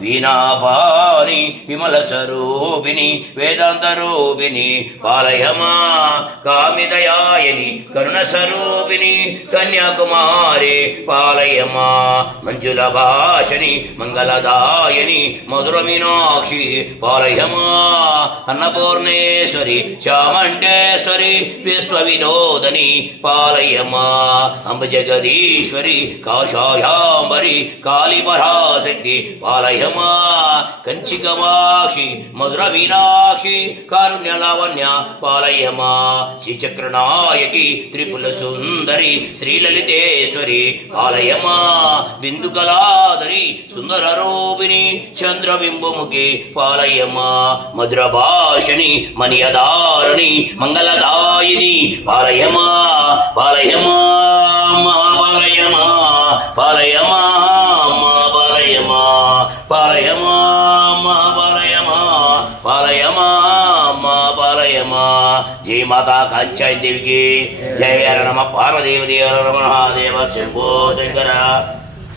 వీణాపాని విమల స్వరూపిణి వేదాంతరూపిణి పాలయమా కామిదయాయని కరుణ స్వరూపిణి కన్యాకుమారి పాలయమా మంజుల భాషని మంగళదాయని మధుర మీనాక్షి పాలయమా అన్నపూర్ణేశ్వరి చాముండేశ్వరి విశ్వ వినోదని పాలయమా అంబ జగదీశ్వరి కాషాయాంబరి కాళీ పరాశక్తి పాలయమా కంచికమాక్షి మధుర మీనాక్షి కారుణ్య లావణ్య పాలయమా శ్రీచక్రనాయకి త్రిపుల సుందరి శ్రీలలితేశ్వరి పాలయమా బిందుకలాదరి సుందర రూపిణి చంద్రబింబముఖి పాలయమా మధుర భాషని మణియదారణి మంగళదాయిని పాలయమా పాలయమా పాలయమా పాలయమా పాలయమా పాలయమా పాలయమా పాలయమా పాలయమా జై మాతా కాంచాయ దేవికి జయ హర నమ పార్వదేవ దేవ మహాదేవ శంభో శంకర